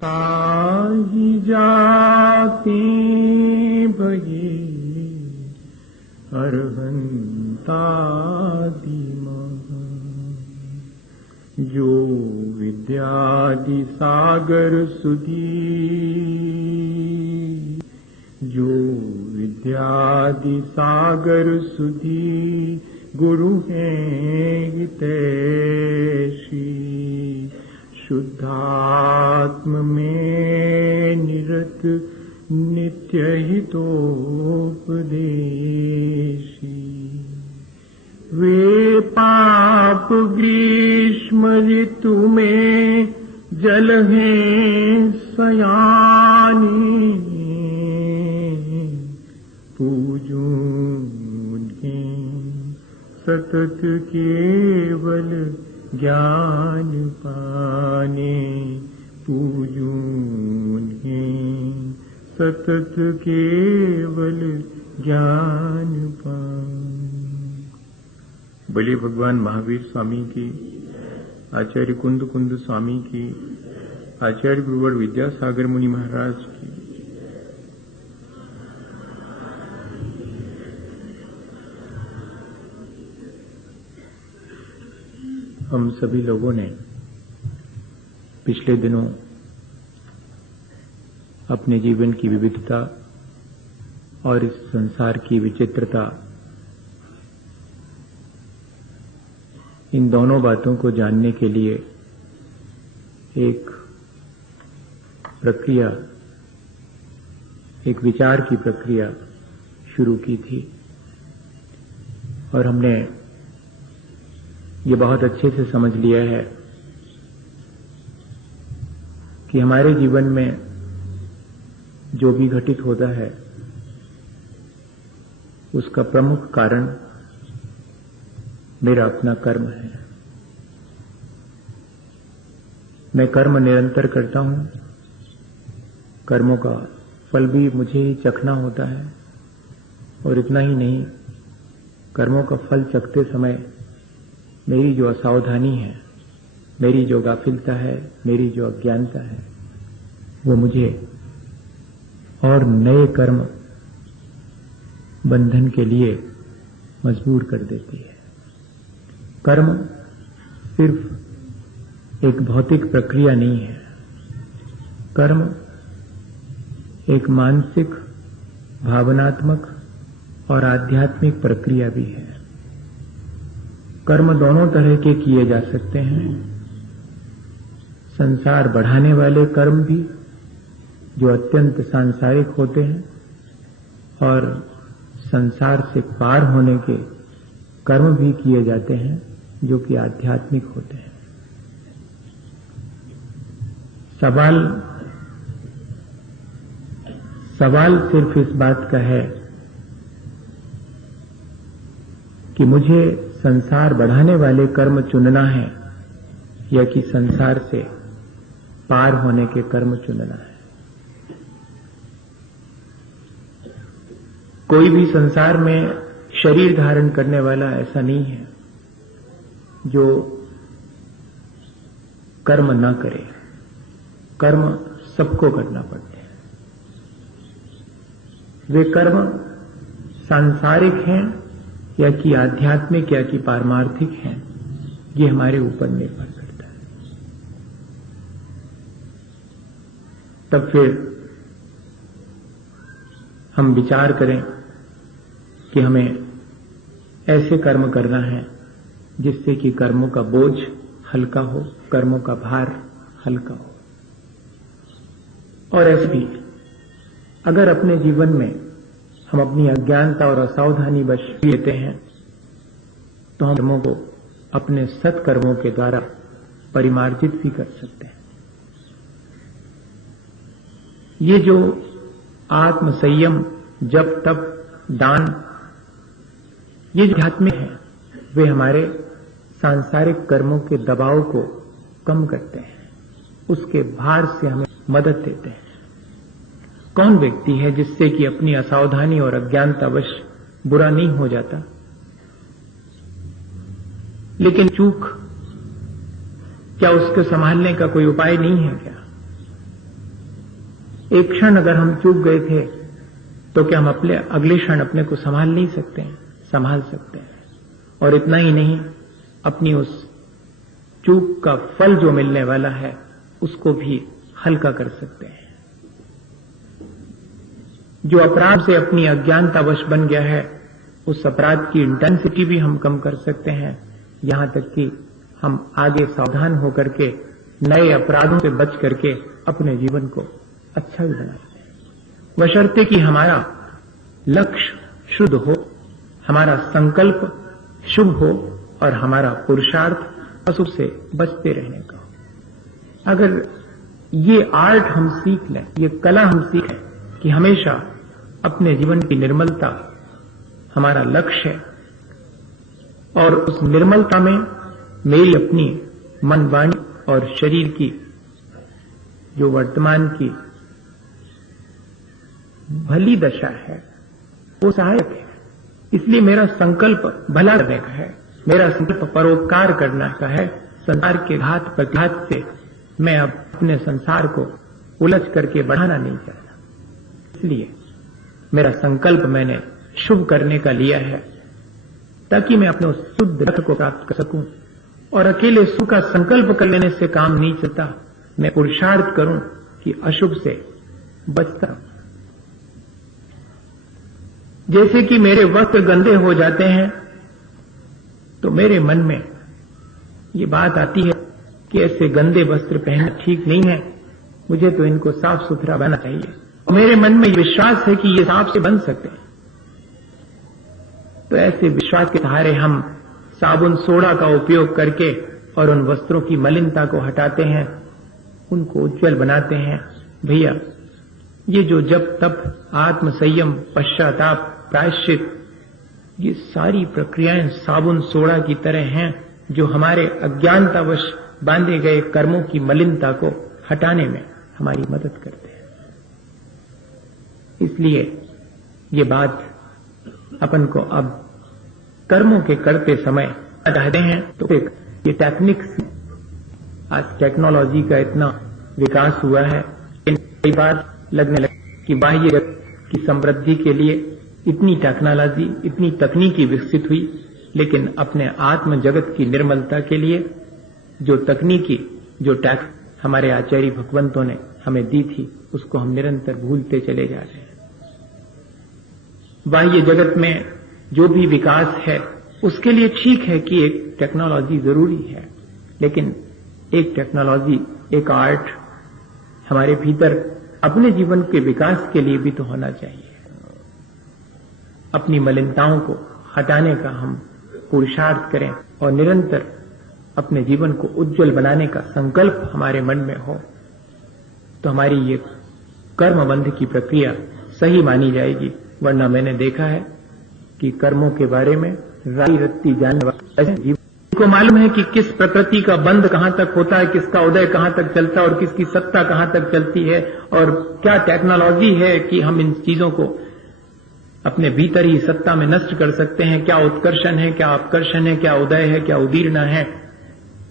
ताहि जाति भये अरहंतादि महा। जो विद्यादि सागर सुधी, जो विद्यादि सागर सुधी गुरु हैं हितैषी। शुद्धात्म में निरत नित्य हितोपदेशी। वे पाप ग्रीष्म ऋतु में जल हैं सयानी। पूजूं उन्हें सतत केवल ज्ञान पाने। पूजूं उन्हें सतत केवल ज्ञान पाने। बोलिए भगवान महावीर स्वामी की, आचार्य कुंद कुंद स्वामी की, आचार्य गुरुवर विद्यासागर मुनि महाराज की। हम सभी लोगों ने पिछले दिनों अपने जीवन की विविधता और इस संसार की विचित्रता, इन दोनों बातों को जानने के लिए एक प्रक्रिया, एक विचार की प्रक्रिया शुरू की थी। और हमने ये बहुत अच्छे से समझ लिया है कि हमारे जीवन में जो भी घटित होता है उसका प्रमुख कारण मेरा अपना कर्म है। मैं कर्म निरंतर करता हूं, कर्मों का फल भी मुझे ही चखना होता है। और इतना ही नहीं, कर्मों का फल चखते समय मेरी जो असावधानी है, मेरी जो गाफिलता है, मेरी जो अज्ञानता है, वो मुझे और नए कर्म बंधन के लिए मजबूर कर देती है। कर्म सिर्फ एक भौतिक प्रक्रिया नहीं है, कर्म एक मानसिक, भावनात्मक और आध्यात्मिक प्रक्रिया भी है। कर्म दोनों तरह के किए जा सकते हैं। संसार बढ़ाने वाले कर्म भी, जो अत्यंत सांसारिक होते हैं, और संसार से पार होने के कर्म भी किए जाते हैं, जो कि आध्यात्मिक होते हैं। सवाल सिर्फ इस बात का है कि मुझे संसार बढ़ाने वाले कर्म चुनना है या कि संसार से पार होने के कर्म चुनना है। कोई भी संसार में शरीर धारण करने वाला ऐसा नहीं है जो कर्म न करे। कर्म सबको करना पड़ते हैं। वे कर्म सांसारिक हैं या कि आध्यात्मिक या कि पारमार्थिक हैं, ये हमारे ऊपर निर्भर करता है। तब फिर हम विचार करें कि हमें ऐसे कर्म करना है जिससे कि कर्मों का बोझ हल्का हो, कर्मों का भार हल्का हो। और ऐसे भी अगर अपने जीवन में हम अपनी अज्ञानता और असावधानी बच लेते हैं तो हम कर्मों को अपने सत्कर्मों के द्वारा परिमार्जित भी कर सकते हैं। ये जो आत्म संयम, जप, तप, दान, ये जो आध्यात्मिक है, वे हमारे सांसारिक कर्मों के दबाव को कम करते हैं, उसके भार से हमें मदद देते हैं। कौन व्यक्ति है जिससे कि अपनी असावधानी और अज्ञानतावश बुरा नहीं हो जाता? लेकिन चूक, क्या उसके संभालने का कोई उपाय नहीं है क्या? एक क्षण अगर हम चूक गए थे तो क्या हम अगले क्षण अपने को संभाल नहीं सकते हैं? संभाल सकते हैं। और इतना ही नहीं, अपनी उस चूक का फल जो मिलने वाला है उसको भी हल्का कर सकते हैं। जो अपराध से अपनी अज्ञानतावश बन गया है, उस अपराध की इंटेंसिटी भी हम कम कर सकते हैं, यहां तक कि हम आगे सावधान होकर के नए अपराधों से बच करके अपने जीवन को अच्छा भी बना सकते हैं, बशर्ते कि हमारा लक्ष्य शुद्ध हो, हमारा संकल्प शुभ हो और हमारा पुरुषार्थ अशुभ से बचते रहने का हो। अगर ये आर्ट हम सीख लें, ये कला हम सीख लें कि हमेशा अपने जीवन की निर्मलता हमारा लक्ष्य है, और उस निर्मलता में मेरी अपनी मन, वाणी और शरीर की जो वर्तमान की भली दशा है वो सहायक है। इसलिए मेरा संकल्प भला करने का है, मेरा संकल्प परोपकार करने का है। संसार के घात प्रतिघात से मैं अब अपने संसार को उलझ करके बढ़ाना नहीं चाहता। इसलिए मेरा संकल्प मैंने शुभ करने का लिया है, ताकि मैं अपने उस शुद्ध लक्ष्य को प्राप्त कर सकूं। और अकेले सुख का संकल्प कर लेने से काम नहीं चलता, मैं पुरुषार्थ करूं कि अशुभ से बचता रहूं। जैसे कि मेरे वस्त्र गंदे हो जाते हैं तो मेरे मन में ये बात आती है कि ऐसे गंदे वस्त्र पहनना ठीक नहीं है, मुझे तो इनको साफ सुथरा बनाना चाहिए। और मेरे मन में विश्वास है कि ये साफ से बन सकते हैं। तो ऐसे विश्वास के सहारे हम साबुन सोडा का उपयोग करके और उन वस्त्रों की मलिनता को हटाते हैं, उनको उज्जवल बनाते हैं। भैया, ये जो जप तप, आत्म संयम, पश्चाताप, प्रायश्चित, ये सारी प्रक्रियाएं साबुन सोडा की तरह हैं, जो हमारे अज्ञानतावश बांधे गए कर्मों की मलिनता को हटाने में हमारी मदद करते हैं। इसलिए ये बात अपन को अब कर्मों के करते समय कहते हैं तो एक ये टेक्निक्स, आज टेक्नोलॉजी का इतना विकास हुआ है, कई बार लगने लगे कि बाह्य जगत की समृद्धि के लिए इतनी टेक्नोलॉजी, इतनी तकनीकी विकसित हुई, लेकिन अपने आत्म जगत की निर्मलता के लिए जो तकनीकी, जो टैक्स हमारे आचार्य भगवंतों ने हमें दी थी, उसको हम निरंतर भूलते चले जा रहे हैं। बाह्य जगत में जो भी विकास है उसके लिए ठीक है कि एक टेक्नोलॉजी जरूरी है, लेकिन एक टेक्नोलॉजी, एक आर्ट हमारे भीतर अपने जीवन के विकास के लिए भी तो होना चाहिए। अपनी मलिनताओं को हटाने का हम पुरुषार्थ करें और निरंतर अपने जीवन को उज्जवल बनाने का संकल्प हमारे मन में हो, तो हमारी ये कर्मबंध की प्रक्रिया सही मानी जाएगी। वरना मैंने देखा है कि कर्मों के बारे में राई रत्ती जानने वाले जीवन को मालूम है कि किस प्रकृति का बंध कहां तक होता है, किसका उदय कहां तक चलता है और किसकी सत्ता कहां तक चलती है, और क्या टेक्नोलॉजी है कि हम इन चीजों को अपने भीतर ही सत्ता में नष्ट कर सकते हैं। क्या उत्कर्षण है, क्या अपकर्षण है, क्या उदय है, क्या उदीर्ण है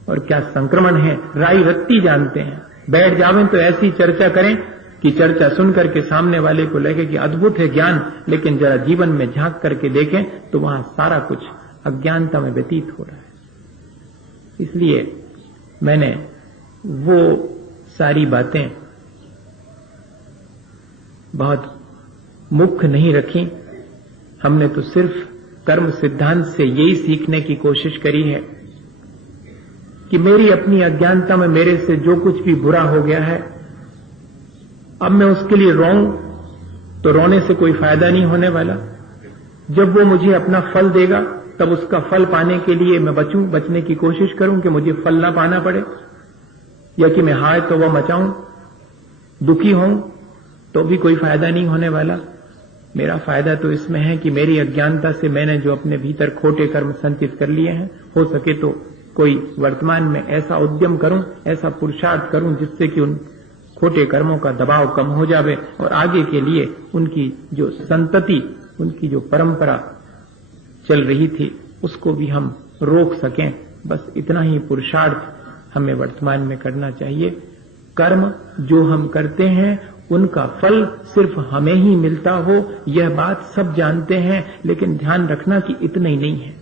और क्या संक्रमण है, राई रत्ती जानते हैं। बैठ जावें तो ऐसी चर्चा करें कि चर्चा सुन करके सामने वाले को लगे कि अद्भुत है ज्ञान, लेकिन जरा जीवन में झांक करके देखें तो वहां सारा कुछ अज्ञानता में व्यतीत हो रहा है। इसलिए मैंने वो सारी बातें बहुत मुख्य नहीं रखी। हमने तो सिर्फ कर्म सिद्धांत से यही सीखने की कोशिश करी है कि मेरी अपनी अज्ञानता में मेरे से जो कुछ भी बुरा हो गया है, अब मैं उसके लिए रोऊं तो रोने से कोई फायदा नहीं होने वाला। जब वो मुझे अपना फल देगा तब उसका फल पाने के लिए मैं बचने की कोशिश करूं कि मुझे फल ना पाना पड़े, या कि मैं हाय तो वो मचाऊं, दुखी हूं तो भी कोई फायदा नहीं होने वाला। मेरा फायदा तो इसमें है कि मेरी अज्ञानता से मैंने जो अपने भीतर खोटे कर्म संचित कर लिए हैं, हो सके तो कोई वर्तमान में ऐसा उद्यम करूं, ऐसा पुरुषार्थ करूं जिससे कि उन खोटे कर्मों का दबाव कम हो जावे और आगे के लिए उनकी जो संतति, उनकी जो परंपरा चल रही थी उसको भी हम रोक सकें। बस इतना ही पुरुषार्थ हमें वर्तमान में करना चाहिए। कर्म जो हम करते हैं उनका फल सिर्फ हमें ही मिलता हो, यह बात सब जानते हैं, लेकिन ध्यान रखना कि इतना ही नहीं है।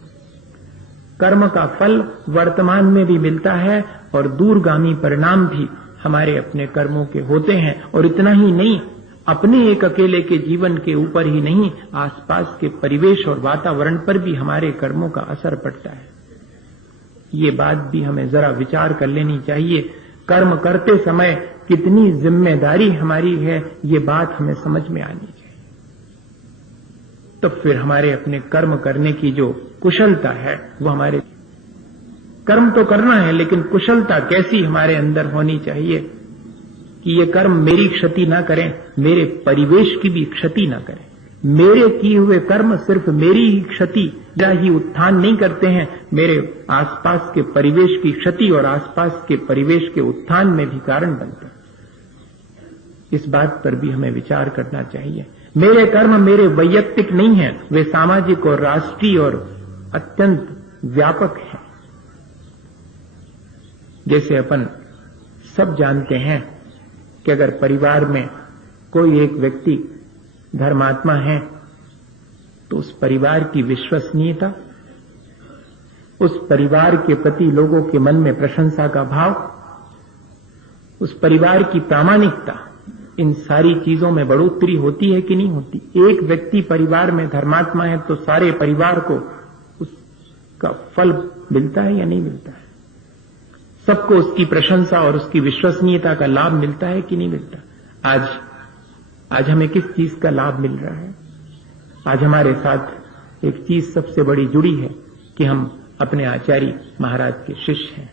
कर्म का फल वर्तमान में भी मिलता है और दूरगामी परिणाम भी हमारे अपने कर्मों के होते हैं। और इतना ही नहीं, अपने एक अकेले के जीवन के ऊपर ही नहीं, आसपास के परिवेश और वातावरण पर भी हमारे कर्मों का असर पड़ता है। ये बात भी हमें जरा विचार कर लेनी चाहिए। कर्म करते समय कितनी जिम्मेदारी हमारी है, ये बात हमें समझ में आनी चाहिए। तो फिर हमारे अपने कर्म करने की जो कुशलता है, वो हमारे कर्म तो करना है, लेकिन कुशलता कैसी हमारे अंदर होनी चाहिए कि ये कर्म मेरी क्षति ना करें, मेरे परिवेश की भी क्षति ना करें। मेरे किए हुए कर्म सिर्फ मेरी ही क्षति या ही उत्थान नहीं करते हैं, मेरे आसपास के परिवेश की क्षति और आसपास के परिवेश के उत्थान में भी कारण बनते हैं। इस बात पर भी हमें विचार करना चाहिए। मेरे कर्म मेरे वैयक्तिक नहीं हैं, वे सामाजिक और राष्ट्रीय और अत्यंत व्यापक हैं। जैसे अपन सब जानते हैं कि अगर परिवार में कोई एक व्यक्ति धर्मात्मा है तो उस परिवार की विश्वसनीयता, उस परिवार के प्रति लोगों के मन में प्रशंसा का भाव, उस परिवार की प्रामाणिकता, इन सारी चीजों में बढ़ोतरी होती है कि नहीं होती। एक व्यक्ति परिवार में धर्मात्मा है तो सारे परिवार को उसका फल मिलता है या नहीं मिलता है? सबको उसकी प्रशंसा और उसकी विश्वसनीयता का लाभ मिलता है कि नहीं मिलता? आज हमें किस चीज का लाभ मिल रहा है? आज हमारे साथ एक चीज सबसे बड़ी जुड़ी है कि हम अपने आचार्य महाराज के शिष्य हैं।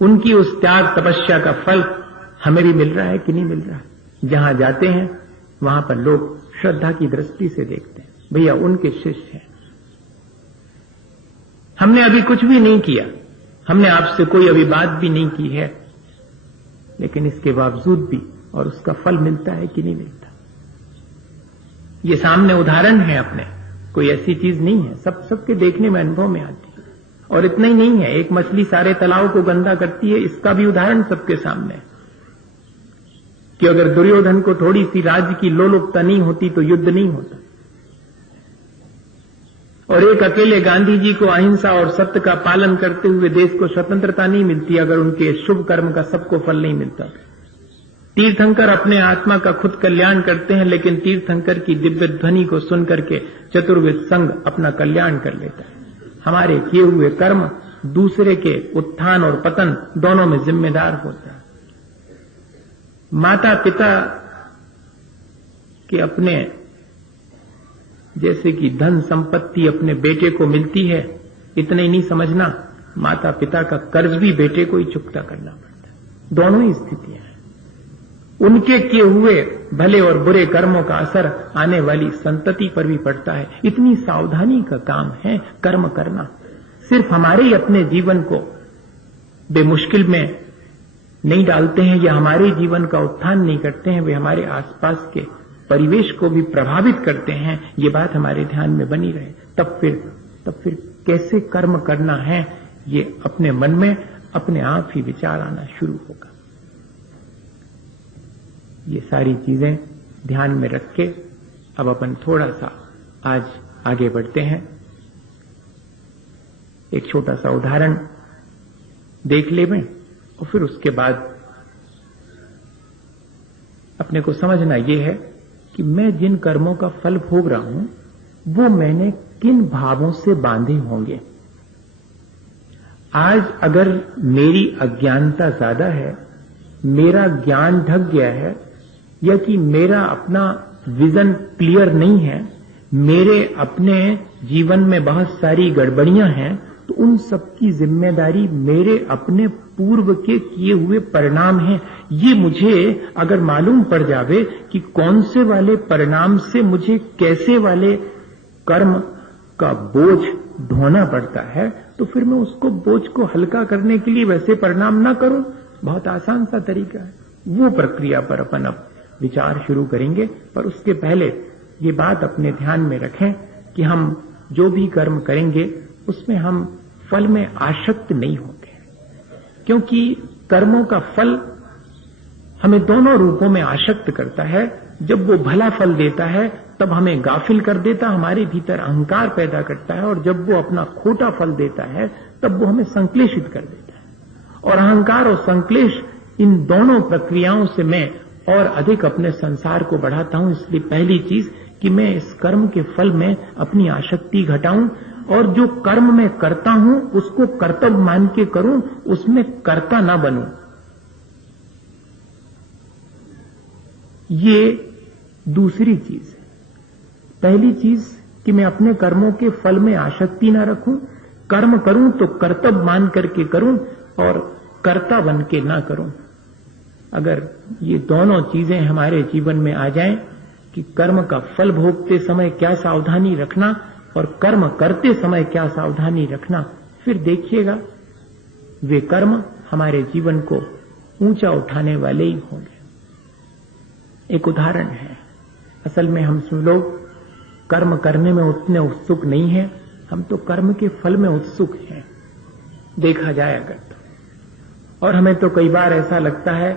उनकी उस त्याग तपस्या का फल हमें भी मिल रहा है कि नहीं मिल रहा है? जहां जाते हैं वहां पर लोग श्रद्धा की दृष्टि से देखते हैं, भैया उनके शिष्य हैं। हमने अभी कुछ भी नहीं किया, हमने आपसे कोई अभी बात भी नहीं की है, लेकिन इसके बावजूद भी और उसका फल मिलता है कि नहीं मिलता? ये सामने उदाहरण है अपने, कोई ऐसी चीज नहीं है, सबके देखने में अनुभव में आती है। और इतना ही नहीं है, एक मछली सारे तालाब को गंदा करती है, इसका भी उदाहरण सबके सामने है कि अगर दुर्योधन को थोड़ी सी राज्य की लोलुपता नहीं होती तो युद्ध नहीं होता। और एक अकेले गांधी जी को अहिंसा और सत्य का पालन करते हुए देश को स्वतंत्रता नहीं मिलती अगर उनके शुभ कर्म का सबको फल नहीं मिलता। तीर्थंकर अपने आत्मा का खुद कल्याण करते हैं, लेकिन तीर्थंकर की दिव्य ध्वनि को सुन करके चतुर्विध संघ अपना कल्याण कर लेता है। हमारे किए हुए कर्म दूसरे के उत्थान और पतन दोनों में जिम्मेदार होता है। माता पिता के अपने जैसे कि धन संपत्ति अपने बेटे को मिलती है, इतना ही नहीं समझना, माता पिता का कर्ज भी बेटे को ही चुकता करना पड़ता है। दोनों ही स्थितियां हैं। उनके किए हुए भले और बुरे कर्मों का असर आने वाली संतति पर भी पड़ता है। इतनी सावधानी का काम है कर्म करना। सिर्फ हमारे ही अपने जीवन को बेमुश्किल में नहीं डालते हैं या हमारे जीवन का उत्थान नहीं करते हैं, वे हमारे आसपास के परिवेश को भी प्रभावित करते हैं। ये बात हमारे ध्यान में बनी रहे। तब फिर कैसे कर्म करना है, ये अपने मन में अपने आप ही विचार आना शुरू होगा। ये सारी चीजें ध्यान में रख के अब अपन थोड़ा सा आज आगे बढ़ते हैं। एक छोटा सा उदाहरण देख लें और फिर उसके बाद अपने को समझना यह है कि मैं जिन कर्मों का फल भोग रहा हूं वो मैंने किन भावों से बांधे होंगे। आज अगर मेरी अज्ञानता ज्यादा है, मेरा ज्ञान ढक गया है, या कि मेरा अपना विजन क्लियर नहीं है, मेरे अपने जीवन में बहुत सारी गड़बड़ियां हैं, तो उन सब की जिम्मेदारी मेरे अपने पूर्व के किए हुए परिणाम हैं। ये मुझे अगर मालूम पड़ जावे कि कौन से वाले परिणाम से मुझे कैसे वाले कर्म का बोझ ढोना पड़ता है, तो फिर मैं उसको बोझ को हल्का करने के लिए वैसे परिणाम ना करूं। बहुत आसान सा तरीका है। वो प्रक्रिया पर अपन अब विचार शुरू करेंगे, पर उसके पहले ये बात अपने ध्यान में रखें कि हम जो भी कर्म करेंगे उसमें हम फल में आसक्त नहीं होंगे, क्योंकि कर्मों का फल हमें दोनों रूपों में आसक्त करता है। जब वो भला फल देता है तब हमें गाफिल कर देता, हमारे भीतर अहंकार पैदा करता है, और जब वो अपना खोटा फल देता है तब वो हमें संक्लेशित कर देता है। और अहंकार और संक्लेश, इन दोनों प्रक्रियाओं से मैं और अधिक अपने संसार को बढ़ाता हूं। इसलिए पहली चीज कि मैं इस कर्म के फल में अपनी आसक्ति घटाऊं, और जो कर्म मैं करता हूं उसको कर्तव्य मान के करूं, उसमें कर्ता ना बनूं। ये दूसरी चीज है। पहली चीज कि मैं अपने कर्मों के फल में आसक्ति ना रखूं, कर्म करूं तो कर्तव्य मान करके करूं और कर्ता बन के ना करूं। अगर ये दोनों चीजें हमारे जीवन में आ जाएं कि कर्म का फल भोगते समय क्या सावधानी रखना और कर्म करते समय क्या सावधानी रखना, फिर देखिएगा वे कर्म हमारे जीवन को ऊंचा उठाने वाले ही होंगे। एक उदाहरण है, असल में हम सब लोग कर्म करने में उतने उत्सुक नहीं हैं, हम तो कर्म के फल में उत्सुक हैं, देखा जाए अगर तो। और हमें तो कई बार ऐसा लगता है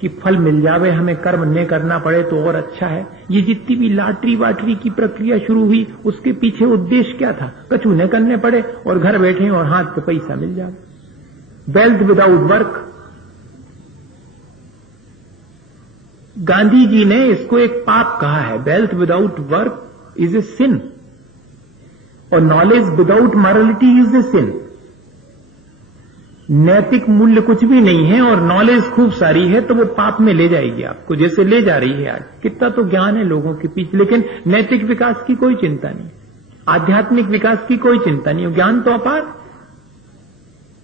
कि फल मिल जावे, हमें कर्म न करना पड़े तो और अच्छा है। ये जितनी भी लॉटरी वाटरी की प्रक्रिया शुरू हुई, उसके पीछे उद्देश्य क्या था? कछु न करने पड़े और घर बैठे और हाथ पे पैसा मिल जाए। Wealth without work. Gandhi ji ने इसको एक पाप कहा है। Wealth without work is a sin, और knowledge without morality is a sin. नैतिक मूल्य कुछ भी नहीं है और नॉलेज खूब सारी है तो वो पाप में ले जाएगी आपको, जैसे ले जा रही है आज। कितना तो ज्ञान है लोगों के पीछे, लेकिन नैतिक विकास की कोई चिंता नहीं, आध्यात्मिक विकास की कोई चिंता नहीं। ज्ञान तो अपार,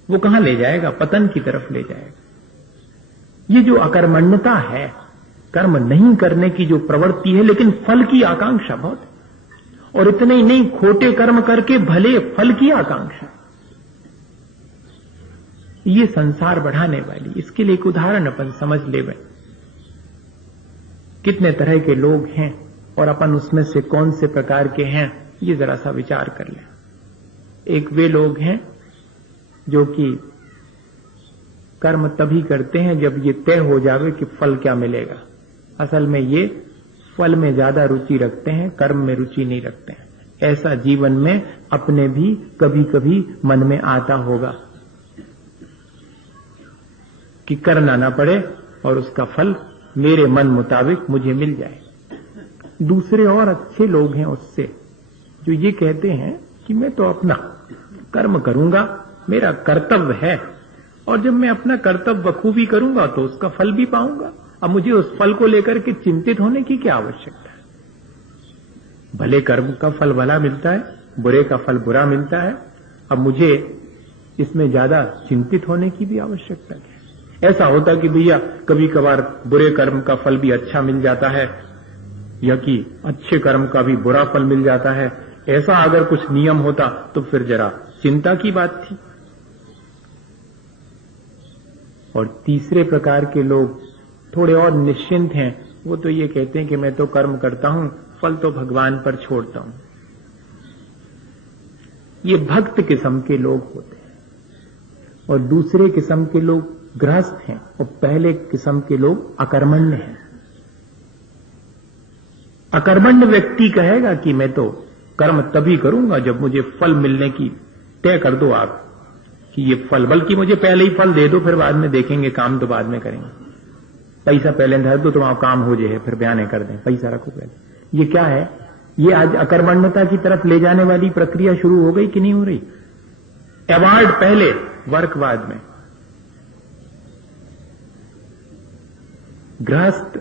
वो कहां ले जाएगा? पतन की तरफ ले जाएगा। ये जो अकर्मण्यता है, कर्म नहीं करने की जो प्रवृत्ति है, लेकिन फल की आकांक्षा बहुत है। और इतने ही नहीं, खोटे कर्म करके भले फल की आकांक्षा, ये संसार बढ़ाने वाली। इसके लिए एक उदाहरण अपन समझ ले। कितने तरह के लोग हैं और अपन उसमें से कौन से प्रकार के हैं, ये जरा सा विचार कर लें। एक वे लोग हैं जो कि कर्म तभी करते हैं जब ये तय हो जावे कि फल क्या मिलेगा। असल में ये फल में ज्यादा रुचि रखते हैं, कर्म में रुचि नहीं रखते हैं। ऐसा जीवन में अपने भी कभी कभी मन में आता होगा कि करना ना पड़े और उसका फल मेरे मन मुताबिक मुझे मिल जाए। दूसरे और अच्छे लोग हैं उससे, जो ये कहते हैं कि मैं तो अपना कर्म करूंगा, मेरा कर्तव्य है, और जब मैं अपना कर्तव्य बखूबी करूंगा तो उसका फल भी पाऊंगा। अब मुझे उस फल को लेकर के चिंतित होने की क्या आवश्यकता है? भले कर्म का फल भला मिलता है, बुरे का फल बुरा मिलता है। अब मुझे इसमें ज्यादा चिंतित होने की भी आवश्यकता है। ऐसा होता कि भैया कभी कभार बुरे कर्म का फल भी अच्छा मिल जाता है, या कि अच्छे कर्म का भी बुरा फल मिल जाता है। ऐसा अगर कुछ नियम होता तो फिर जरा चिंता की बात थी। और तीसरे प्रकार के लोग थोड़े और निश्चिंत हैं। वो तो ये कहते हैं कि मैं तो कर्म करता हूं, फल तो भगवान पर छोड़ता हूं। ये भक्त किस्म के लोग होते हैं। और दूसरे किस्म के लोग गृहस्थ हैं, और पहले किस्म के लोग अकर्मण्य हैं। अकर्मण्य व्यक्ति कहेगा कि मैं तो कर्म तभी करूंगा जब मुझे फल मिलने की तय कर दो आप कि ये फल, बल्कि मुझे पहले ही फल दे दो, फिर बाद में देखेंगे, काम तो बाद में करेंगे। पैसा पहले धर दो, तुम्हारा काम हो जाए, फिर बयाने कर दें, पैसा रखो पहले। ये क्या है? ये आज अकर्मण्यता की तरफ ले जाने वाली प्रक्रिया शुरू हो गई कि नहीं हो रही? अवार्ड पहले, वर्क बाद में। गृहस्थ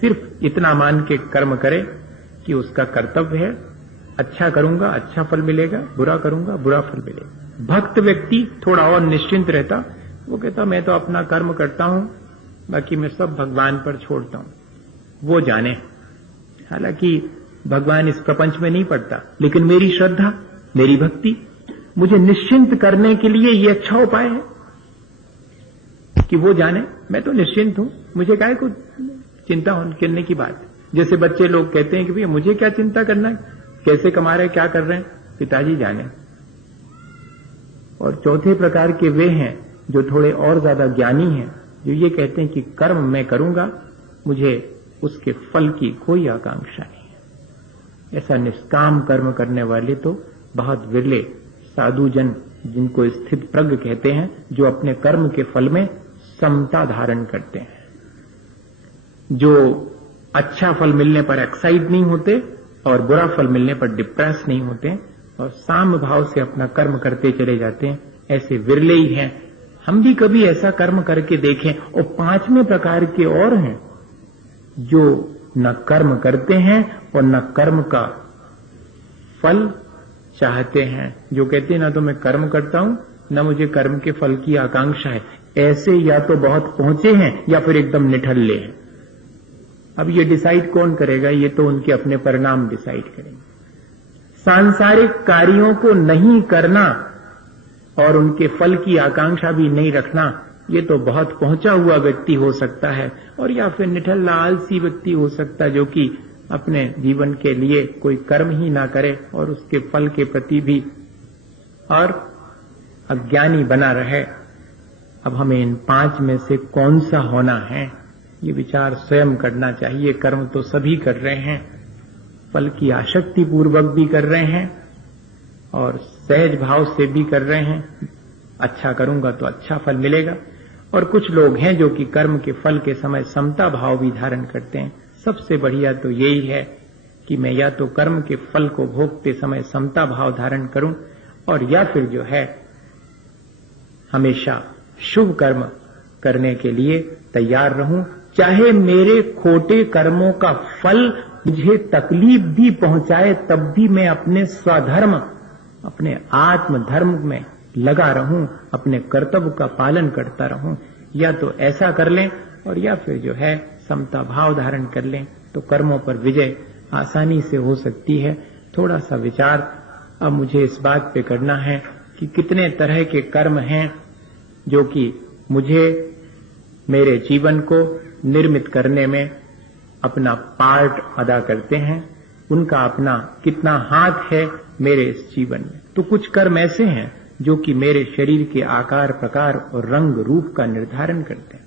सिर्फ इतना मान के कर्म करे कि उसका कर्तव्य है, अच्छा करूंगा अच्छा फल मिलेगा, बुरा करूंगा बुरा फल मिलेगा। भक्त व्यक्ति थोड़ा और निश्चिंत रहता, वो कहता मैं तो अपना कर्म करता हूं, बाकी मैं सब भगवान पर छोड़ता हूं, वो जाने। हालांकि भगवान इस प्रपंच में नहीं पड़ता, लेकिन मेरी श्रद्धा, मेरी भक्ति मुझे निश्चिंत करने के लिए ये अच्छा उपाय है कि वो जाने मैं तो निश्चिंत हूं, मुझे काहे को चिंता करने की बात। जैसे बच्चे लोग कहते हैं कि भैया मुझे क्या चिंता करना है, कैसे कमा रहे, क्या कर रहे हैं, पिताजी जाने। और चौथे प्रकार के वे हैं जो थोड़े और ज्यादा ज्ञानी हैं, जो ये कहते हैं कि कर्म मैं करूंगा, मुझे उसके फल की कोई आकांक्षा नहीं है। ऐसा निष्काम कर्म करने वाले तो बहुत विरले साधु जन, जिनको स्थित प्रज्ञ कहते हैं, जो अपने कर्म के फल में समता धारण करते हैं, जो अच्छा फल मिलने पर एक्साइट नहीं होते और बुरा फल मिलने पर डिप्रेस नहीं होते और साम भाव से अपना कर्म करते चले जाते हैं। ऐसे विरले ही हैं। हम भी कभी ऐसा कर्म करके देखें। और पांचवें प्रकार के और हैं जो न कर्म करते हैं और न कर्म का फल चाहते हैं, जो कहते हैं ना तो मैं कर्म करता हूं, न मुझे कर्म के फल की आकांक्षा है। ऐसे या तो बहुत पहुंचे हैं या फिर एकदम निठल्ले हैं। अब ये डिसाइड कौन करेगा? ये तो उनके अपने परिणाम डिसाइड करेंगे। सांसारिक कार्यों को नहीं करना और उनके फल की आकांक्षा भी नहीं रखना, ये तो बहुत पहुंचा हुआ व्यक्ति हो सकता है, और या फिर निठल्ला आलसी व्यक्ति हो सकता है, जो कि अपने जीवन के लिए कोई कर्म ही ना करे और उसके फल के प्रति भी और अज्ञानी बना रहे। अब हमें इन पांच में से कौन सा होना है, ये विचार स्वयं करना चाहिए। कर्म तो सभी कर रहे हैं, फल की आसक्ति पूर्वक भी कर रहे हैं और सहज भाव से भी कर रहे हैं। अच्छा करूंगा तो अच्छा फल मिलेगा। और कुछ लोग हैं जो कि कर्म के फल के समय समता भाव भी धारण करते हैं। सबसे बढ़िया तो यही है कि मैं या तो कर्म के फल को भोगते समय समता भाव धारण करूं और या फिर जो है हमेशा शुभ कर्म करने के लिए तैयार रहूं, चाहे मेरे खोटे कर्मों का फल मुझे तकलीफ भी पहुंचाए, तब भी मैं अपने स्वधर्म, अपने आत्म धर्म में लगा रहूं, अपने कर्तव्य का पालन करता रहूं। या तो ऐसा कर लें और या फिर जो है समता भाव धारण कर लें, तो कर्मों पर विजय आसानी से हो सकती है। थोड़ा सा विचार अब मुझे इस बात पे करना है कि कितने तरह के कर्म हैं जो कि मुझे मेरे जीवन को निर्मित करने में अपना पार्ट अदा करते हैं। उनका अपना कितना हाथ है मेरे इस जीवन में। तो कुछ कर्म ऐसे हैं जो कि मेरे शरीर के आकार प्रकार और रंग रूप का निर्धारण करते हैं।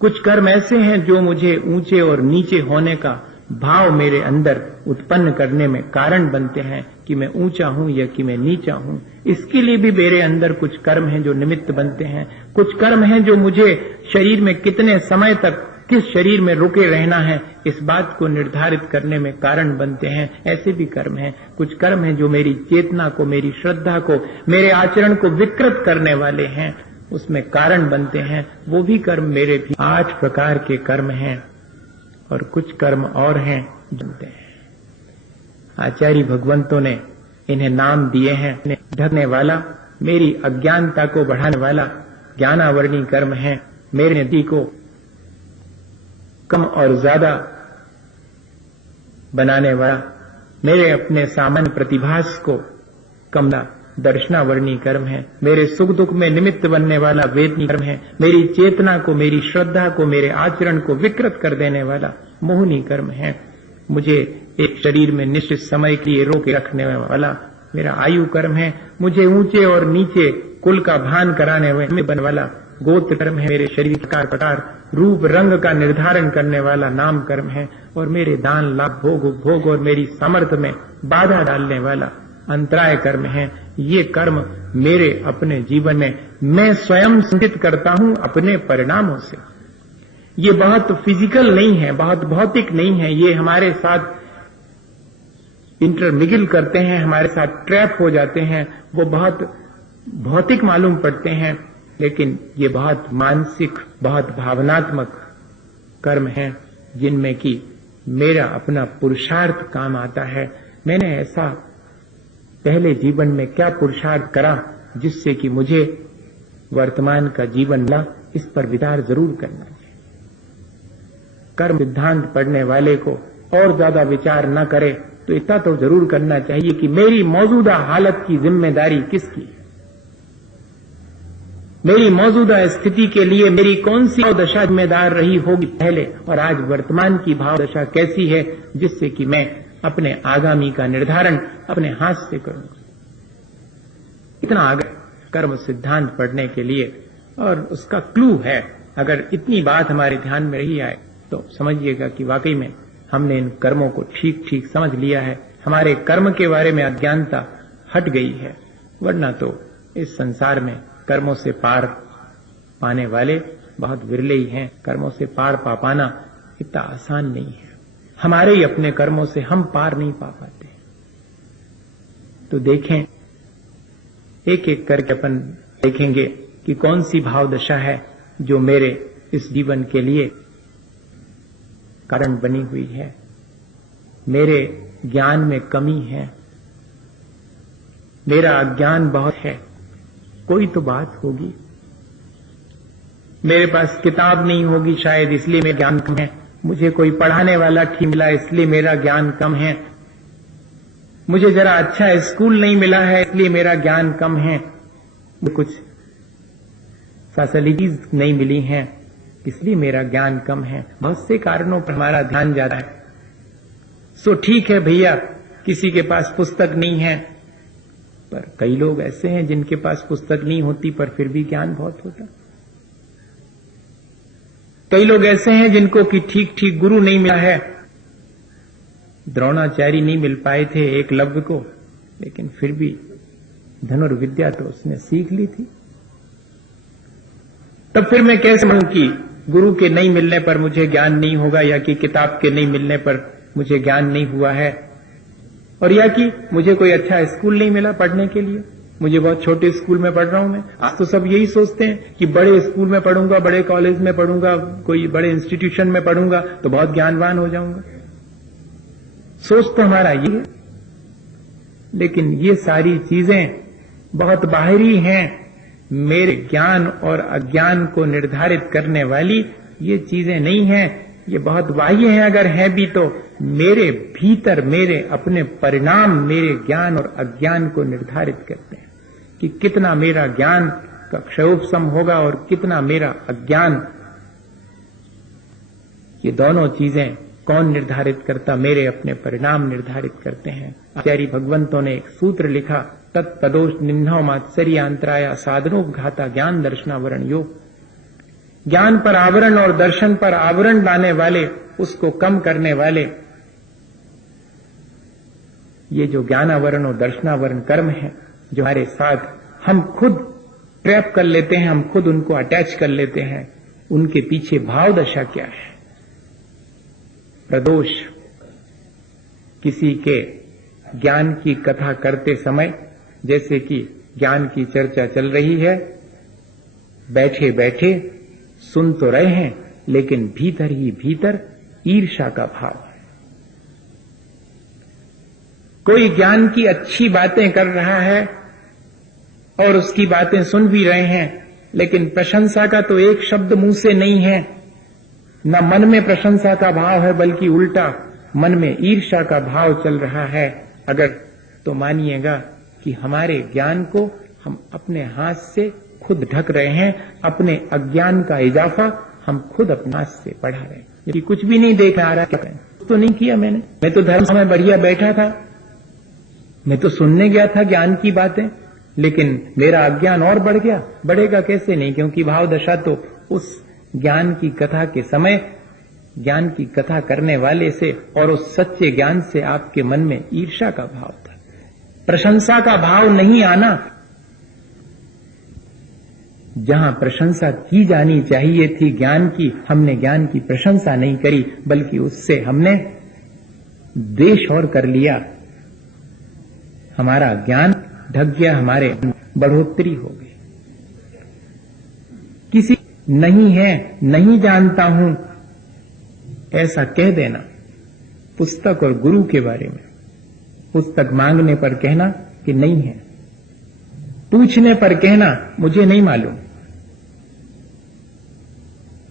कुछ कर्म ऐसे हैं जो मुझे ऊंचे और नीचे होने का भाव मेरे अंदर उत्पन्न करने में कारण बनते हैं कि मैं ऊंचा हूं या कि मैं नीचा हूं। इसके लिए भी मेरे अंदर कुछ कर्म हैं जो निमित्त बनते हैं। कुछ कर्म हैं जो मुझे शरीर में कितने समय तक किस शरीर में रुके रहना है इस बात को निर्धारित करने में कारण बनते हैं। ऐसे भी कर्म हैं। कुछ कर्म हैं जो मेरी चेतना को, मेरी श्रद्धा को, मेरे आचरण को विकृत करने वाले हैं, उसमें कारण बनते हैं। वो भी कर्म मेरे भी 8 प्रकार के कर्म हैं। और कुछ कर्म और हैं बनते हैं। आचार्य भगवंतों ने इन्हें नाम दिए हैं। ढकने वाला, मेरी अज्ञानता को बढ़ाने वाला ज्ञानावर्णी कर्म है। मेरे नदी को कम और ज्यादा बनाने वाला, मेरे अपने सामान्य प्रतिभास को कम दर्शनावर्णी कर्म है। मेरे सुख दुख में निमित्त बनने वाला वेदनी कर्म है। मेरी चेतना को, मेरी श्रद्धा को, मेरे आचरण को विकृत कर देने वाला मोहनी कर्म है। मुझे एक शरीर में निश्चित समय के लिए रोके रखने वाला मेरा आयु कर्म है। मुझे ऊंचे और नीचे कुल का भान कराने वाला गोत्र कर्म है। मेरे शरीर का प्रकार रूप रंग का निर्धारण करने वाला नाम कर्म है। और मेरे दान लाभ भोग उपभोग और मेरी सामर्थ्य में बाधा डालने वाला अंतराय कर्म है। ये कर्म मेरे अपने जीवन में मैं स्वयं संचित करता हूं अपने परिणामों से। ये बहुत फिजिकल नहीं है, बहुत भौतिक नहीं है। ये हमारे साथ इंटरमिगिल करते हैं, हमारे साथ ट्रैप हो जाते हैं। वो बहुत भौतिक मालूम पड़ते हैं, लेकिन ये बहुत मानसिक, बहुत भावनात्मक कर्म हैं, जिनमें कि मेरा अपना पुरुषार्थ काम आता है। मैंने ऐसा पहले जीवन में क्या पुरुषार्थ करा जिससे कि मुझे वर्तमान का जीवन मिला, इस पर विचार जरूर करना चाहिए। कर्म सिद्धांत पढ़ने वाले को और ज्यादा विचार न करे तो इतना तो जरूर करना चाहिए कि मेरी मौजूदा हालत की जिम्मेदारी किसकी है। मेरी मौजूदा स्थिति के लिए मेरी कौन सी भाव दशा जिम्मेदार रही होगी पहले, और आज वर्तमान की भाव दशा कैसी है, जिससे कि मैं अपने आगामी का निर्धारण अपने हाथ से करूंगा। इतना आगे कर्म सिद्धांत पढ़ने के लिए, और उसका क्लू है अगर इतनी बात हमारे ध्यान में रही आए तो समझिएगा कि वाकई में हमने इन कर्मों को ठीक ठीक समझ लिया है, हमारे कर्म के बारे में अज्ञानता हट गई है। वरना तो इस संसार में कर्मों से पार पाने वाले बहुत विरले ही हैं। कर्मों से पार पा पाना इतना आसान नहीं है। हमारे ही अपने कर्मों से हम पार नहीं पा पाते। तो देखें, एक एक करके अपन देखेंगे कि कौन सी भाव दशा है जो मेरे इस जीवन के लिए कारण बनी हुई है। मेरे ज्ञान में कमी है, मेरा अज्ञान बहुत है, कोई तो बात होगी। मेरे पास किताब नहीं होगी शायद, इसलिए मेरा ज्ञान कम है। मुझे कोई पढ़ाने वाला ठीक मिला, इसलिए मेरा ज्ञान कम है। मुझे जरा अच्छा स्कूल नहीं मिला है, इसलिए मेरा ज्ञान कम है। कुछ फैसिलिटीज नहीं मिली हैं, इसलिए मेरा ज्ञान कम है। बहुत से कारणों पर हमारा ध्यान जाता है। सो ठीक है भैया, किसी के पास पुस्तक नहीं है, पर कई लोग ऐसे हैं जिनके पास पुस्तक नहीं होती पर फिर भी ज्ञान बहुत होता। कई लोग ऐसे हैं जिनको कि ठीक ठीक गुरु नहीं मिला है। द्रोणाचार्य नहीं मिल पाए थे एकलव्य को, लेकिन फिर भी धनुर्विद्या तो उसने सीख ली थी। तब फिर मैं कैसे मानूं कि गुरु के नहीं मिलने पर मुझे ज्ञान नहीं होगा, या कि किताब के नहीं मिलने पर मुझे ज्ञान नहीं हुआ है, और या कि मुझे कोई अच्छा स्कूल नहीं मिला पढ़ने के लिए, मुझे बहुत छोटे स्कूल में पढ़ रहा हूं मैं। आज तो सब यही सोचते हैं कि बड़े स्कूल में पढ़ूंगा, बड़े कॉलेज में पढ़ूंगा, कोई बड़े इंस्टीट्यूशन में पढ़ूंगा तो बहुत ज्ञानवान हो जाऊंगा। सोच तो हमारा ये है, लेकिन ये सारी चीजें बहुत बाहरी हैं। मेरे ज्ञान और अज्ञान को निर्धारित करने वाली ये चीजें नहीं हैं, ये बहुत बाह्य हैं। अगर है भी तो मेरे भीतर मेरे अपने परिणाम मेरे ज्ञान और अज्ञान को निर्धारित करते हैं कि कितना मेरा ज्ञान का क्षयोपशम होगा और कितना मेरा अज्ञान। ये दोनों चीजें कौन निर्धारित करता? मेरे अपने परिणाम निर्धारित करते हैं। आचार्य भगवंतों ने एक सूत्र लिखा, तत्पदोष निम्नो मात्सर्यांतराया साधनोपघाता ज्ञान दर्शनावरण योग। ज्ञान पर आवरण और दर्शन पर आवरण लाने वाले, उसको कम करने वाले, ये जो ज्ञानावरण और दर्शनावरण कर्म है जो हमारे साथ हम खुद ट्रैप कर लेते हैं, हम खुद उनको अटैच कर लेते हैं, उनके पीछे भाव दशा क्या है? प्रदोष, किसी के ज्ञान की कथा करते समय, जैसे कि ज्ञान की चर्चा चल रही है, बैठे बैठे सुन तो रहे हैं, लेकिन भीतर ही भीतर ईर्ष्या का भाव है। कोई ज्ञान की अच्छी बातें कर रहा है और उसकी बातें सुन भी रहे हैं, लेकिन प्रशंसा का तो एक शब्द मुंह से नहीं है। न मन में प्रशंसा का भाव है, बल्कि उल्टा मन में ईर्ष्या का भाव चल रहा है। अगर तो मानिएगा कि हमारे ज्ञान को हम अपने हाथ से खुद ढक रहे हैं, अपने अज्ञान का इजाफा हम खुद अपने हाथ से बढ़ा रहे हैं। कि कुछ भी नहीं देख आ रहा है, तो नहीं किया मैंने। मैं तो धर्म में बढ़िया बैठा था, मैं तो सुनने गया था ज्ञान की बातें, लेकिन मेरा अज्ञान और बढ़ गया। बढ़ेगा कैसे नहीं? क्योंकि भाव दशा तो उस ज्ञान की कथा के समय, ज्ञान की कथा करने वाले से और उस सच्चे ज्ञान से आपके मन में ईर्ष्या का भाव था, प्रशंसा का भाव नहीं आना। जहां प्रशंसा की जानी चाहिए थी ज्ञान की, हमने ज्ञान की प्रशंसा नहीं करी, बल्कि उससे हमने द्वेष और कर लिया। हमारा ज्ञान ढक गया, हमारे बढ़ोतरी हो गई। किसी नहीं है, नहीं जानता हूं, ऐसा कह देना पुस्तक और गुरु के बारे में। पुस्तक मांगने पर कहना कि नहीं है, पूछने पर कहना मुझे नहीं मालूम।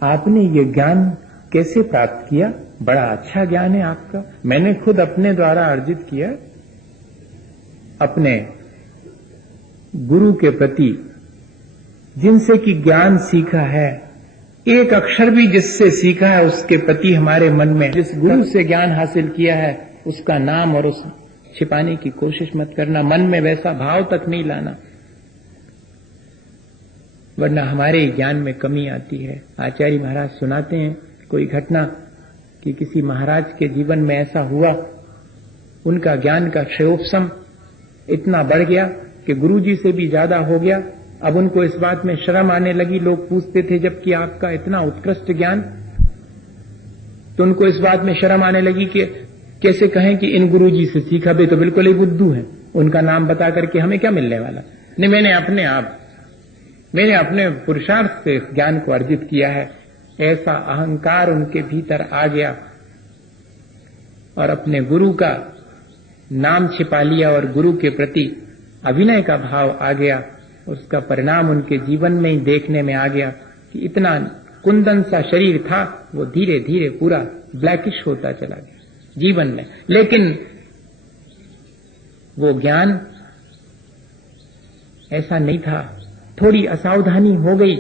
आपने ये ज्ञान कैसे प्राप्त किया? बड़ा अच्छा ज्ञान है आपका, मैंने खुद अपने द्वारा अर्जित किया। अपने गुरु के प्रति जिनसे कि ज्ञान सीखा है, एक अक्षर भी जिससे सीखा है, उसके प्रति हमारे मन में, जिस गुरु से ज्ञान हासिल किया है, उसका नाम और उस छिपाने की कोशिश मत करना। मन में वैसा भाव तक नहीं लाना, वरना हमारे ज्ञान में कमी आती है। आचार्य महाराज सुनाते हैं कोई घटना कि किसी महाराज के जीवन में ऐसा हुआ, उनका ज्ञान का क्षयोपशम इतना बढ़ गया कि गुरुजी से भी ज्यादा हो गया। अब उनको इस बात में शर्म आने लगी। लोग पूछते थे जबकि आपका इतना उत्कृष्ट ज्ञान, तो उनको इस बात में शर्म आने लगी कि कैसे कहें कि इन गुरुजी से सीखा, भी तो बिल्कुल ही बुद्धू है, उनका नाम बता करके हमें क्या मिलने वाला। नहीं, मैंने अपने पुरुषार्थ से इस ज्ञान को अर्जित किया है। ऐसा अहंकार उनके भीतर आ गया और अपने गुरु का नाम छिपा लिया और गुरु के प्रति अभिनय का भाव आ गया। उसका परिणाम उनके जीवन में ही देखने में आ गया कि इतना कुंदन सा शरीर था, वो धीरे धीरे पूरा ब्लैकिश होता चला गया जीवन में। लेकिन वो ज्ञान ऐसा नहीं था, थोड़ी असावधानी हो गई,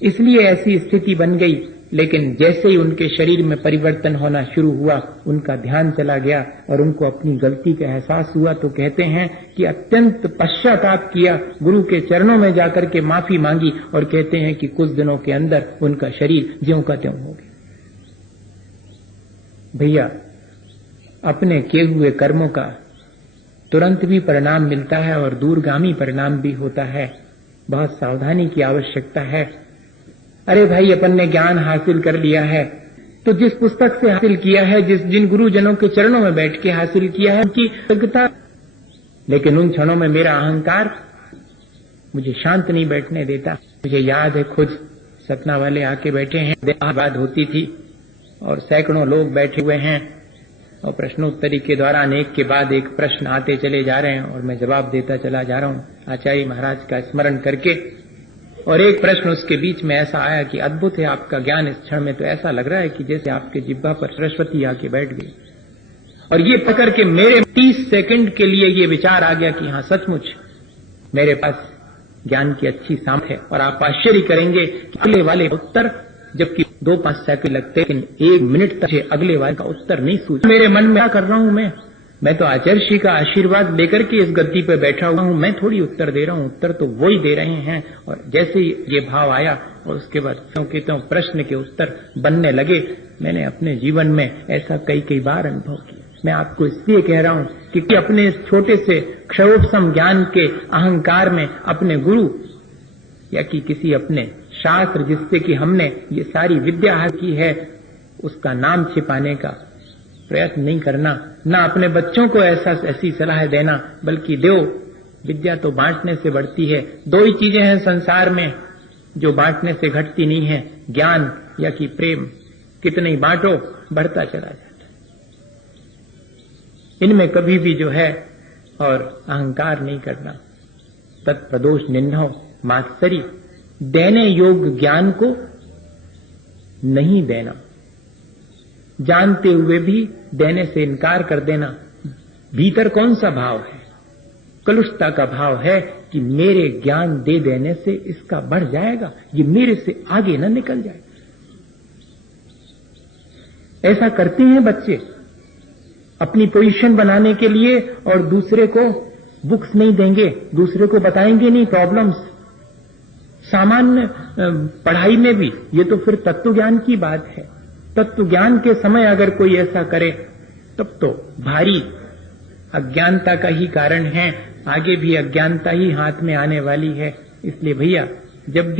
इसलिए ऐसी स्थिति बन गई। लेकिन जैसे ही उनके शरीर में परिवर्तन होना शुरू हुआ, उनका ध्यान चला गया और उनको अपनी गलती का एहसास हुआ। तो कहते हैं कि अत्यंत पश्चाताप किया, गुरु के चरणों में जाकर के माफी मांगी और कहते हैं कि कुछ दिनों के अंदर उनका शरीर ज्यों का त्यों हो गया। भैया, अपने किए हुए कर्मों का तुरंत भी परिणाम मिलता है और दूरगामी परिणाम भी होता है। बहुत सावधानी की आवश्यकता है। अरे भाई, अपन ने ज्ञान हासिल कर लिया है तो जिस पुस्तक से हासिल किया है, जिन गुरुजनों के चरणों में बैठ के हासिल किया है, उनकी कृतज्ञता। लेकिन उन क्षणों में मेरा अहंकार मुझे शांत नहीं बैठने देता। मुझे याद है, खुद सतना वाले आके बैठे हैं, बात होती थी और सैकड़ों लोग बैठे हुए हैं और प्रश्नोत्तरी के दौरान एक के बाद एक प्रश्न आते चले जा रहे हैं और मैं जवाब देता चला जा रहा हूं आचार्य महाराज का स्मरण करके। और एक प्रश्न उसके बीच में ऐसा आया कि अद्भुत है आपका ज्ञान, इस क्षण में तो ऐसा लग रहा है कि जैसे आपके जिह्वा पर सरस्वती आके बैठ गई। और ये पकड़ के मेरे 30 सेकंड के लिए ये विचार आ गया कि हाँ, सचमुच मेरे पास ज्ञान की अच्छी सामर्थ्य है। और आप आश्चर्य करेंगे कि अगले वाले उत्तर, जबकि 2-5 सेकंड लगते, लेकिन 1 मिनट तक अगले वाले का उत्तर नहीं सूझा। मेरे मन में क्या कर रहा हूं मैं तो आचार्य श्री का आशीर्वाद लेकर के इस गद्दी पर बैठा हुआ हूं, मैं थोड़ी उत्तर दे रहा हूं, उत्तर तो वो ही दे रहे हैं। और जैसे ही ये भाव आया और उसके बाद कहते हैं प्रश्न के उत्तर बनने लगे। मैंने अपने जीवन में ऐसा कई बार अनुभव किया। मैं आपको इसलिए कह रहा हूं कि अपने इस छोटे से क्षयोपशम ज्ञान के अहंकार में अपने गुरु या कि किसी अपने शास्त्र जिससे कि हमने ये सारी विद्या हासिल की है, उसका नाम छिपाने का प्रयत्न नहीं करना, ना अपने बच्चों को ऐसी सलाह देना, बल्कि दो, विद्या तो बांटने से बढ़ती है। 2 ही चीजें हैं संसार में जो बांटने से घटती नहीं है, ज्ञान या कि प्रेम। कितने ही बांटो, बढ़ता चला जाता। इनमें कभी भी जो है और अहंकार नहीं करना। तत्प्रदोष निन्नो मात्सरी, देने योग्य ज्ञान को नहीं देना, जानते हुए भी देने से इनकार कर देना। भीतर कौन सा भाव है? कलुषता का भाव है कि मेरे ज्ञान दे देने से इसका बढ़ जाएगा, ये मेरे से आगे न निकल जाए। ऐसा करते हैं बच्चे अपनी पोजीशन बनाने के लिए, और दूसरे को बुक्स नहीं देंगे, दूसरे को बताएंगे नहीं प्रॉब्लम्स। सामान्य पढ़ाई में भी ये तो फिर तत्व ज्ञान की बात है। तत्व ज्ञान के समय अगर कोई ऐसा करे तब तो भारी अज्ञानता का ही कारण है, आगे भी अज्ञानता ही हाथ में आने वाली है। इसलिए भैया, जब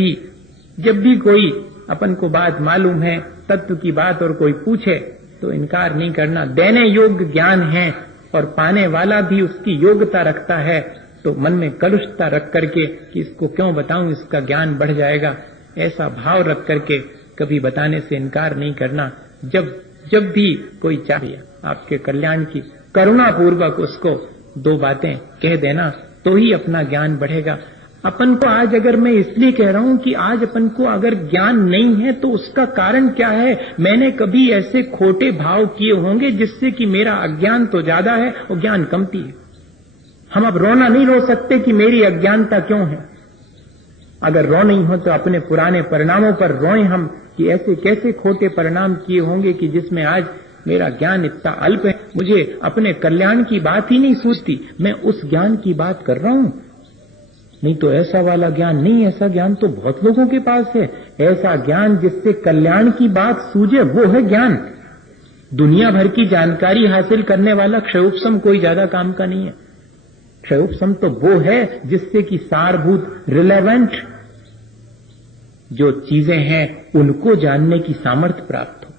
भी कोई अपन को बात मालूम है, तत्व की बात, और कोई पूछे तो इनकार नहीं करना। देने योग्य ज्ञान है और पाने वाला भी उसकी योग्यता रखता है, तो मन में कलुषता रख करके कि इसको क्यों बताऊं, इसका ज्ञान बढ़ जाएगा, ऐसा भाव रख करके कभी बताने से इनकार नहीं करना। जब भी कोई चाहे आपके कल्याण की, करुणा पूर्वक उसको 2 बातें कह देना, तो ही अपना ज्ञान बढ़ेगा। अपन को आज, अगर मैं इसलिए कह रहा हूं कि आज अपन को अगर ज्ञान नहीं है तो उसका कारण क्या है? मैंने कभी ऐसे खोटे भाव किए होंगे जिससे कि मेरा अज्ञान तो ज्यादा है और ज्ञान कमती है। हम अब रोना नहीं रो सकते कि मेरी अज्ञानता क्यों है। अगर रो नहीं हो तो अपने पुराने परिणामों पर रोएं हम कि ऐसे कैसे खोटे परिणाम किए होंगे कि जिसमें आज मेरा ज्ञान इतना अल्प है, मुझे अपने कल्याण की बात ही नहीं सूझती, मैं उस ज्ञान की बात कर रहा हूं नहीं तो ऐसा वाला ज्ञान नहीं, ऐसा ज्ञान तो बहुत लोगों के पास है। ऐसा ज्ञान जिससे कल्याण की बात सूझे, वो है ज्ञान। दुनिया भर की जानकारी हासिल करने वाला क्षयोपशम कोई ज्यादा काम का नहीं है। क्षयोपशम तो वो है जिससे कि सारभूत रिलेवेंट जो चीजें हैं उनको जानने की सामर्थ्य प्राप्त हो।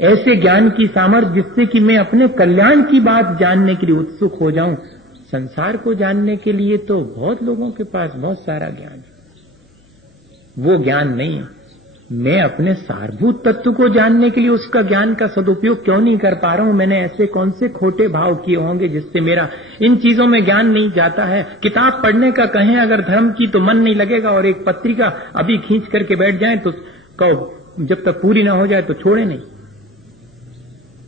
ऐसे ज्ञान की सामर्थ्य जिससे कि मैं अपने कल्याण की बात जानने के लिए उत्सुक हो जाऊं। संसार को जानने के लिए तो बहुत लोगों के पास बहुत सारा ज्ञान है, वो ज्ञान नहीं है। मैं अपने सारभूत तत्व को जानने के लिए उसका ज्ञान का सदुपयोग क्यों नहीं कर पा रहा हूं? मैंने ऐसे कौन से खोटे भाव किए होंगे जिससे मेरा इन चीजों में ज्ञान नहीं जाता है? किताब पढ़ने का कहें अगर धर्म की तो मन नहीं लगेगा, और एक पत्रिका अभी खींच करके बैठ जाए तो कहो जब तक पूरी ना हो जाए तो छोड़े नहीं।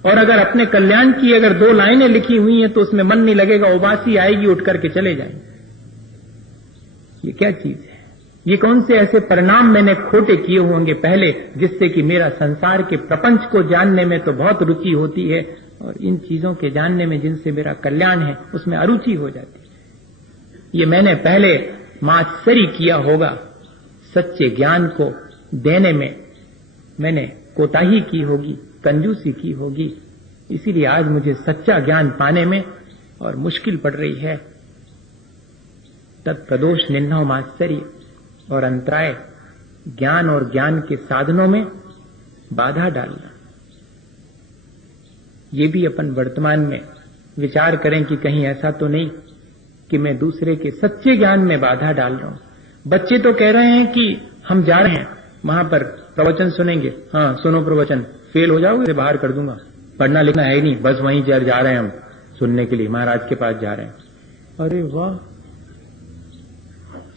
और अगर अपने कल्याण की अगर 2 लाइनें लिखी हुई हैं तो उसमें मन नहीं लगेगा, उबासी आएगी, उठ करके चले जाएंगे। ये क्या चीज है? ये कौन से ऐसे परिणाम मैंने खोटे किए होंगे पहले जिससे कि मेरा संसार के प्रपंच को जानने में तो बहुत रुचि होती है, और इन चीजों के जानने में जिनसे मेरा कल्याण है उसमें अरुचि हो जाती है। ये मैंने पहले मात्सरी किया होगा, सच्चे ज्ञान को देने में मैंने कोताही की होगी, कंजूसी की होगी। इसीलिए आज मुझे सच्चा ज्ञान पाने में और मुश्किल पड़ रही है। तत्प्रदोष निन्नौ मात्सर्य और अंतराय, ज्ञान और ज्ञान के साधनों में बाधा डालना। ये भी अपन वर्तमान में विचार करें कि कहीं ऐसा तो नहीं कि मैं दूसरे के सच्चे ज्ञान में बाधा डाल रहा हूं। बच्चे तो कह रहे हैं कि हम जा रहे हैं वहां पर प्रवचन सुनेंगे। हाँ सुनो प्रवचन, फेल हो जाओगे बाहर कर दूंगा, पढ़ना लिखना है ही नहीं, बस वहीं जा रहे हैं हम सुनने के लिए, महाराज के पास जा रहे हैं। अरे वाह,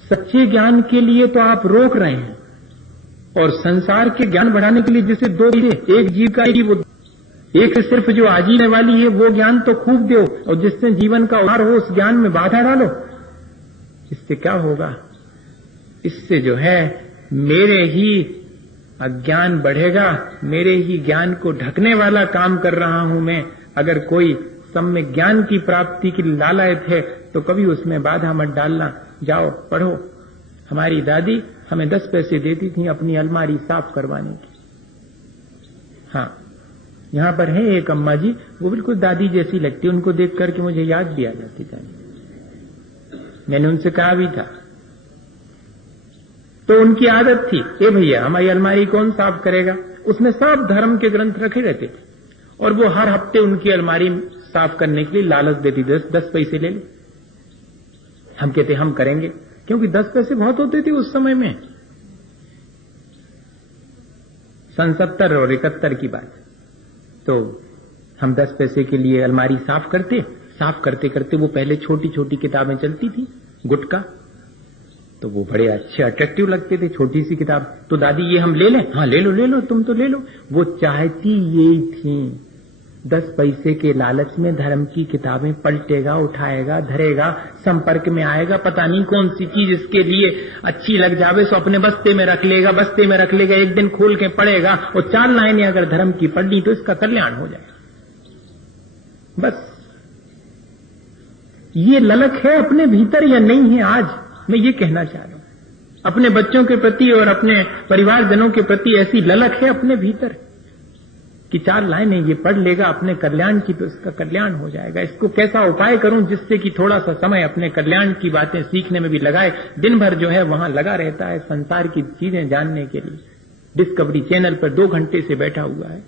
सच्चे ज्ञान के लिए तो आप रोक रहे हैं, और संसार के ज्ञान बढ़ाने के लिए जिसे 2 चीजें, एक जीव का वो एक सिर्फ जो आजीने वाली है वो ज्ञान तो खूब दो, और जिससे जीवन का उद्धार हो उस ज्ञान में बाधा डालो। इससे क्या होगा? इससे जो है मेरे ही अज्ञान बढ़ेगा, मेरे ही ज्ञान को ढकने वाला काम कर रहा हूं मैं। अगर कोई सम्यक ज्ञान की प्राप्ति की लालयत है तो कभी उसमें बाधा मत डालना। जाओ पढ़ो। हमारी दादी हमें 10 पैसे देती थी अपनी अलमारी साफ करवाने की। हाँ, यहां पर है एक अम्मा जी, वो बिल्कुल दादी जैसी लगती, उनको देख करके मुझे याद भी आ जाती था। मैंने उनसे कहा भी था, तो उनकी आदत थी, ए भैया हमारी अलमारी कौन साफ करेगा? उसमें सब धर्म के ग्रंथ रखे रहते थे, और वो हर हफ्ते उनकी अलमारी साफ करने के लिए लालच देती, 10 पैसे ले ले। हम कहते हम करेंगे, क्योंकि 10 पैसे बहुत होते थे उस समय में। 70 और 71 की बात। तो हम 10 पैसे के लिए अलमारी साफ करते करते वो पहले छोटी छोटी किताबें चलती थी गुटका, तो वो बड़े अच्छे अट्रैक्टिव लगते थे, छोटी सी किताब। तो दादी ये हम ले लें? हाँ ले लो तुम तो ले लो। वो चाहती यही थी, 10 पैसे के लालच में धर्म की किताबें पलटेगा, उठाएगा, धरेगा, संपर्क में आएगा, पता नहीं कौन सी चीज इसके लिए अच्छी लग जावे सो अपने बस्ते में रख लेगा, एक दिन खोल के पढ़ेगा, और 4 लाइनें अगर धर्म की पढ़ ली तो इसका कल्याण हो जाएगा। बस ये ललक है अपने भीतर या नहीं है? आज मैं ये कहना चाह रहा हूं, अपने बच्चों के प्रति और अपने परिवारजनों के प्रति ऐसी ललक है अपने भीतर कि 4 लाइनें ये पढ़ लेगा अपने कल्याण की तो इसका कल्याण हो जाएगा। इसको कैसा उपाय करूं जिससे कि थोड़ा सा समय अपने कल्याण की बातें सीखने में भी लगाए। दिन भर जो है वहां लगा रहता है संसार की चीजें जानने के लिए, डिस्कवरी चैनल पर 2 घंटे से बैठा हुआ है,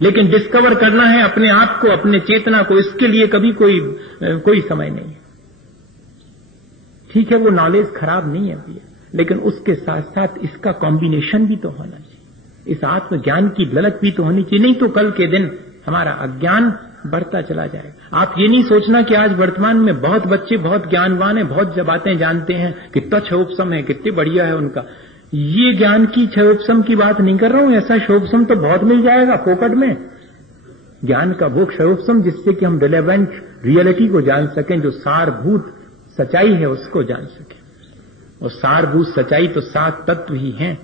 लेकिन डिस्कवर करना है अपने आप को, अपने चेतना को, इसके लिए कभी कोई समय नहीं है। ठीक है वो नॉलेज खराब नहीं है भैया, लेकिन उसके साथ साथ इसका कॉम्बिनेशन भी तो होना चाहिए, इस आत्मज्ञान की ललक भी तो होनी चाहिए। नहीं तो कल के दिन हमारा अज्ञान बढ़ता चला जाएगा। आप ये नहीं सोचना कि आज वर्तमान में बहुत बच्चे बहुत ज्ञानवान हैं, बहुत बातें जानते हैं, कितना क्षयोपशम है, कितनी बढ़िया है उनका। ये ज्ञान की क्षयोपशम की बात नहीं कर रहा हूं, ऐसा क्षयोपशम तो बहुत मिल जाएगा फोकट में। ज्ञान का वो क्षयोपशम जिससे कि हम रिलेवेंट रियलिटी को जान सकें, जो सारभूत सच्चाई है उसको जान सके। और सारभूत सच्चाई तो 7 तत्व ही हैं।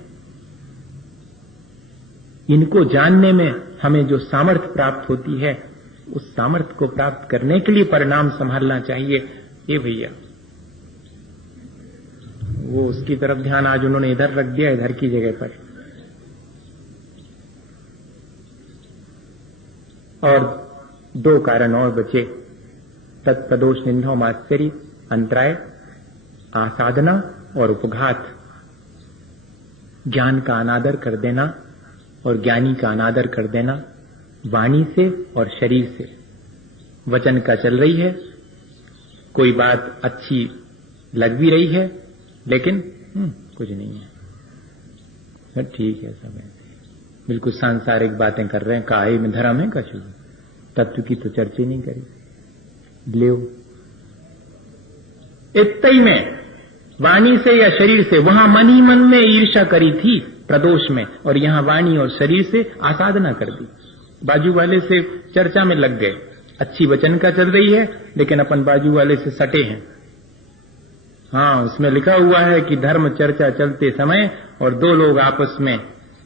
इनको जानने में हमें जो सामर्थ्य प्राप्त होती है, उस सामर्थ्य को प्राप्त करने के लिए परिणाम संभालना चाहिए। ये भैया वो उसकी तरफ ध्यान आज उन्होंने इधर रख दिया, इधर की जगह पर। और दो कारण और बचे, तत्प्रदोष निंदा मात्सरी, अंतराय, आसाधना और उपघात। ज्ञान का अनादर कर देना और ज्ञानी का अनादर कर देना, वाणी से और शरीर से। वचन का चल रही है, कोई बात अच्छी लग भी रही है, लेकिन कुछ नहीं है, सब ठीक है, सब ऐसे बिल्कुल सांसारिक बातें कर रहे हैं। काहे में धर्म है कछु, तत्व की तो चर्चा नहीं करी। ले इतने में वाणी से या शरीर से, वहां मन ही मन में ईर्ष्या करी थी प्रदोष में, और यहां वाणी और शरीर से आसाधना कर दी। बाजू वाले से चर्चा में लग गए, अच्छी वचन का चल रही है, लेकिन अपन बाजू वाले से सटे हैं। हाँ, उसमें लिखा हुआ है कि धर्म चर्चा चलते समय और दो लोग आपस में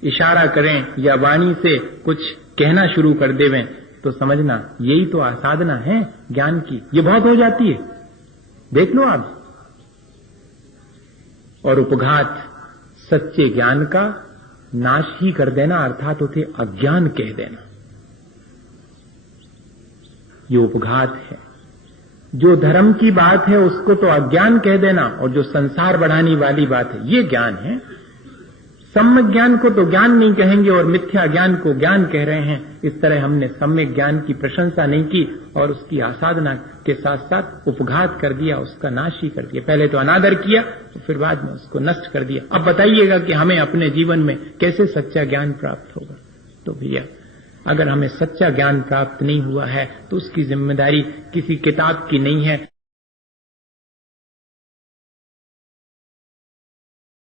इशारा करें या वाणी से कुछ कहना शुरू कर देवें, तो समझना यही तो आसाधना है ज्ञान की। ये बहुत हो जाती है, देख लो आप। और उपघात, सच्चे ज्ञान का नाश ही कर देना, अर्थात उसे अज्ञान कह देना, ये उपघात है। जो धर्म की बात है उसको तो अज्ञान कह देना, और जो संसार बढ़ाने वाली बात है ये ज्ञान है। सम्यक ज्ञान को तो ज्ञान नहीं कहेंगे और मिथ्या ज्ञान को ज्ञान कह रहे हैं। इस तरह हमने सम्यक ज्ञान की प्रशंसा नहीं की और उसकी आसाधना के साथ साथ उपघात कर दिया, उसका नाश ही कर दिया। पहले तो अनादर किया तो फिर बाद में उसको नष्ट कर दिया। अब बताइएगा कि हमें अपने जीवन में कैसे सच्चा ज्ञान प्राप्त होगा। तो भैया, अगर हमें सच्चा ज्ञान प्राप्त नहीं हुआ है तो उसकी जिम्मेदारी किसी किताब की नहीं है,